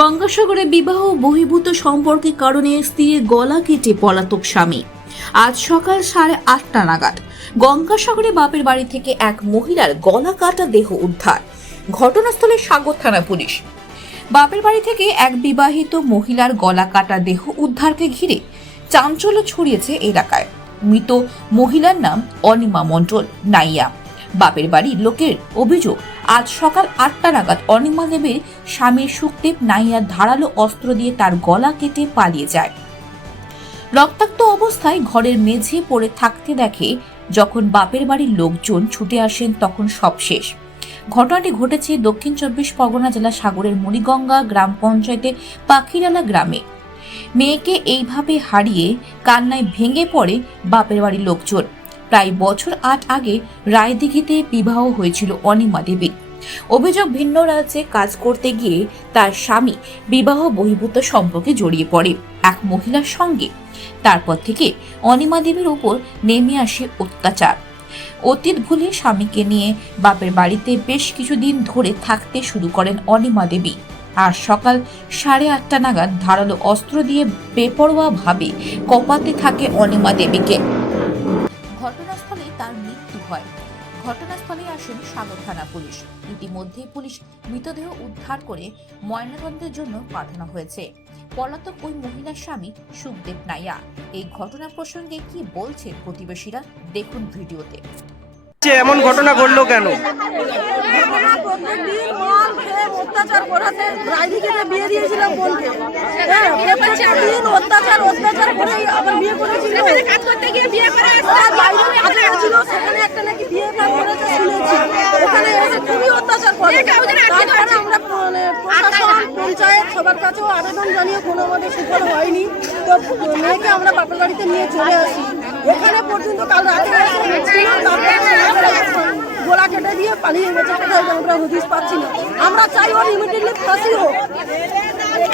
গঙ্গাসাগরে বিবাহ বহির্ভূত সম্পর্কের কারণে স্ত্রীর গলা কেটে পলাতক স্বামী। আজ সকাল সাড়ে আটটা নাগাদ গঙ্গাসাগরে বাপের বাড়ি থেকে এক মহিলার গলা কাটা দেহ উদ্ধার। ঘটনাস্থলে সাগর থানা পুলিশ। বাপের বাড়ি থেকে এক বিবাহিত মহিলার গলা কাটা দেহ উদ্ধারকে ঘিরে চাঞ্চল্য ছড়িয়েছে এলাকায়। মৃত মহিলার নাম অনিমা মণ্ডল নাইয়া। বাপের বাড়ির লোকের অভিযোগ আজ সকাল আটটা নাগাদ অনিমা দেবীর স্বামী সুখদেব নাইয়া ধারালো অস্ত্র দিয়ে তার গলা কেটে পালিয়ে যায়। রক্তাক্ত অবস্থায় ঘরের মেঝে পড়ে থাকতে দেখে যখন বাপের বাড়ির লোকজন ছুটে আসেন তখন সব শেষ। ঘটনাটি ঘটেছে দক্ষিণ চব্বিশ পরগনা জেলা সাগরের মণিগঙ্গা গ্রাম পঞ্চায়েতের পাখিরালা গ্রামে। মেয়েকে এইভাবে হারিয়ে কান্নায় ভেঙে পড়ে বাপের বাড়ির লোকজন। প্রায় বছর আট আগে রায়দিঘিতে বিবাহ হয়েছিল অনিমা দেবীর অভিযোগ ভিন্ন রাজ্যে কাজ করতে গিয়ে তার স্বামী বিবাহ বহির্ভূত সম্পর্কে জড়িয়ে পড়ে। এক মহিলার সঙ্গে। তারপর থেকে অনিমা দেবীর উপর নেমে আসে অত্যাচার। অতীত ভুলে স্বামীকে নিয়ে বাপের বাড়িতে বেশ কিছুদিন ধরে থাকতে শুরু করেন অনিমা দেবী। আর সকাল সাড়ে আটটা নাগাদ ধারালো অস্ত্র দিয়ে বেপরোয়াভাবে কপাতে থাকে অনিমা দেবীকে। ঘটনাস্থলে তার মৃত্যু হয়। ঘটনাস্থলে আসেন সাগর থানা পুলিশ। ইতিমধ্যে পুলিশ মৃতদেহ উদ্ধার করে ময়নাতদন্তের জন্য পাঠানো হয়েছে। পলাতক ওই মহিলার স্বামী সুখদেব নাইয়া। এই ঘটনা প্রসঙ্গে কি বলছে প্রতিবেশীরা, দেখুন ভিডিওতে। এমন ঘটনা ঘটলো কেন? অত্যাচার করাতে রাজনীতিতে বিয়ে দিয়েছিলাম বোনকে। হ্যাঁ অত্যাচার অত্যাচার করে আবার বিয়ে করেছিল। কাজ করতে গিয়ে বিয়ে করে বাইরে কাজে গেছিল সেখানে একটা নাকি বিয়ে করেছে শুনেছি। ওখানে এসে খুবই অত্যাচার করে। তারপরে আমরা মানে প্রশাসন পঞ্চায়েত সবার কাছেও আবেদন জানিয়ে কোনো আমাদের সুফল হয়নি। তো মেয়েকে আমরা বাপের বাড়িতে নিয়ে চলে আসি। এখানে পর্যন্ত কাল রাতে গোলা কেটে দিয়ে পালিয়ে গেছে কোথায় আমরা হদিস পাচ্ছি না। আমরা চাই ওর ইমিডিয়েটলি ফাঁসি হোক।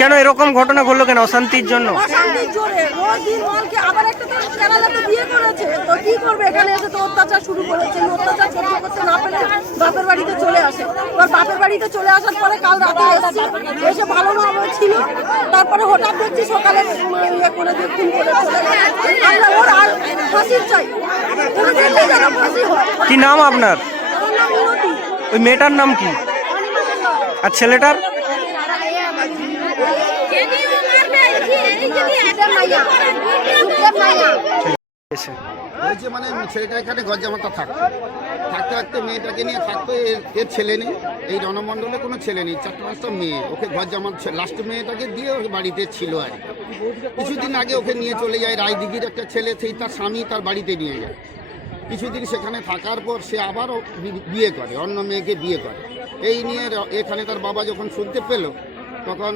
কেন এরকম ঘটনা ঘটলো কেন? অশান্তির জন্য? অশান্তির জোরে। রোজ দিন মালকে আবার একটা তো কেরালাতে বিয়ে করেছে। তো কি করবে? এখানে এসে তো অত্যাচার শুরু করেছে। অত্যাচার সহ্য করতে না পেরে বাপের বাড়িতে চলে আসে। এবার বাপের বাড়িতে চলে আসার পরে কাল রাতে এসছে। এসে ভালো না ছিল তারপরে হঠাৎ দেখছি সকালে ইয়ে করে দিয়ে খুন করে চলে গেছে। কি নাম আপনার? ওই মেয়েটার নাম কি? আর ছেলেটার। হয়েছে মানে ছেলেটা এখানে গজ্জামাতা থাকতো। থাকতে থাকতে মেয়েটাকে নিয়ে থাকতো এর ছেলে নেই। এই রণমণ্ডলে কোনো ছেলে নেই। চারটে পাঁচটা মেয়ে। ওকে গজ্জামাত লাস্ট মেয়েটাকে দিয়ে ওকে বাড়িতে ছিল আর কি। কিছুদিন আগে ওকে নিয়ে চলে যায় রায়দিঘির একটা ছেলে, সেই তার স্বামী তার বাড়িতে নিয়ে যায়। কিছুদিন সেখানে থাকার পর সে আবারও বিয়ে করে, অন্য মেয়েকে বিয়ে করে। এই নিয়ে এখানে তার বাবা যখন শুনতে পেল, তখন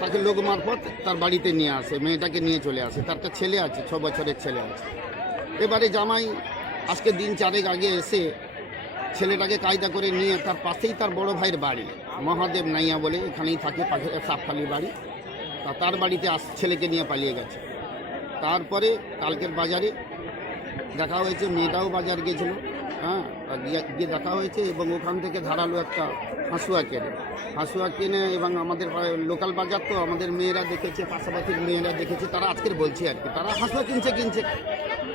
তাকে লোক মারফত তার বাড়িতে নিয়ে আসে, মেয়েটাকে নিয়ে চলে আসে। তার একটা ছেলে আছে, ছ বছরের ছেলে আছে। এবারে জামাই আজকে দিন চারেক আগে এসে ছেলেটাকে কায়দা করে নিয়ে তার পাশেই তার বড় ভাইয়ের বাড়ি, মহাদেব নাইয়া বলে এখানেই থাকে সাপখালি বাড়ি। তা তার বাড়িতে আস ছেলেকে নিয়ে পালিয়ে গেছে। তারপরে কালকের বাজারে দেখা হয়েছে, মেয়েটাও বাজার গেছিল হ্যাঁ গিয়ে দেখা হয়েছে এবং ওখান থেকে ধারালো একটা হাঁসুয়া কেনে। হাঁসুয়া কেনে এবং আমাদের লোকাল বাজার তো আমাদের মেয়েরা দেখেছে, পাশাপাশির মেয়েরা দেখেছে, তারা আজকের বলছে আর কি, তারা হাঁসুয়া কিনছে কিনছে।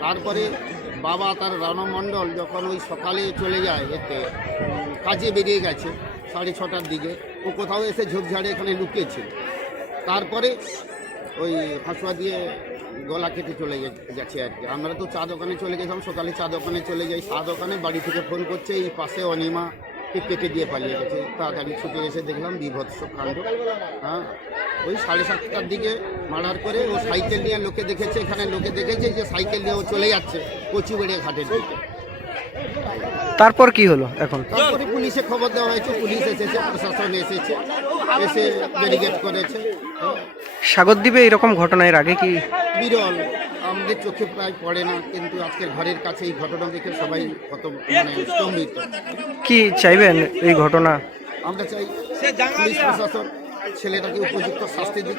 তারপরে বাবা তার রণমণ্ডল যখন ওই সকালে চলে যায়, এতে কাজে বেরিয়ে গেছে সাড়ে ছটার দিকে, ও কোথাও এসে ঝোপঝাড়ে এখানে লুকিয়েছিল। তারপরে ওই হাঁসুয়া দিয়ে গলা কেটে চলে গেছে আর কি। আমরা তো চা দোকানে চলে গেছিলাম, সকালে চা দোকানে চলে যাই। চা দোকানে বাড়ি থেকে ফোন করছে, এই পাশে অনিমাকে কেটে দিয়ে পালিয়ে গেছে। তাড়াতাড়ি ছুটে এসে দেখলাম বিভৎস কাণ্ড। হ্যাঁ ওই সাড়ে সাতটার দিকে মার্ডার করে ও সাইকেল নিয়ে লোকে দেখেছে, এখানে লোকে দেখেছে যে সাইকেল নিয়ে ও চলে যাচ্ছে কচুবেড়িয়া ঘাটের দিকে। তারপর কি হলো এখন? তারপরে পুলিশে খবর দেওয়া হয়েছে পুলিশ এসেছে প্রশাসন এসেছে এসে ব্যারিকেড করেছে। সাগরদ্বীপে এরকম ঘটনা এর আগে কি? বিরল আমাদের চোখে প্রায় পড়ে না কিন্তু আজকের ঘরের কাছে এই ঘটনা দেখে সবাই কত মানে স্তম্ভিত। কি চাইবেন এই ঘটনা? আমরা চাই পুলিশ প্রশাসন ছেলেটাকে উপযুক্ত শাস্তি দিক।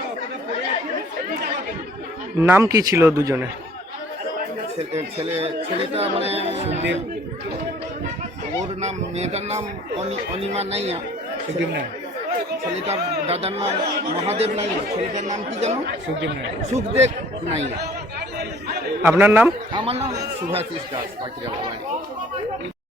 নাম কি ছিল দুজনে ছেলে ছেলে ছেলেটা মানে ওর নাম মেয়েটার নাম অনি- অনিমা নাইয়া। ছেলেটার দাদার নাম মহাদেব নাইয়া। ছেলেটার নাম কি জানো? সুখদেব নাইয়া। আপনার নাম? আমার নাম সুভাষিস দাস বাড়ি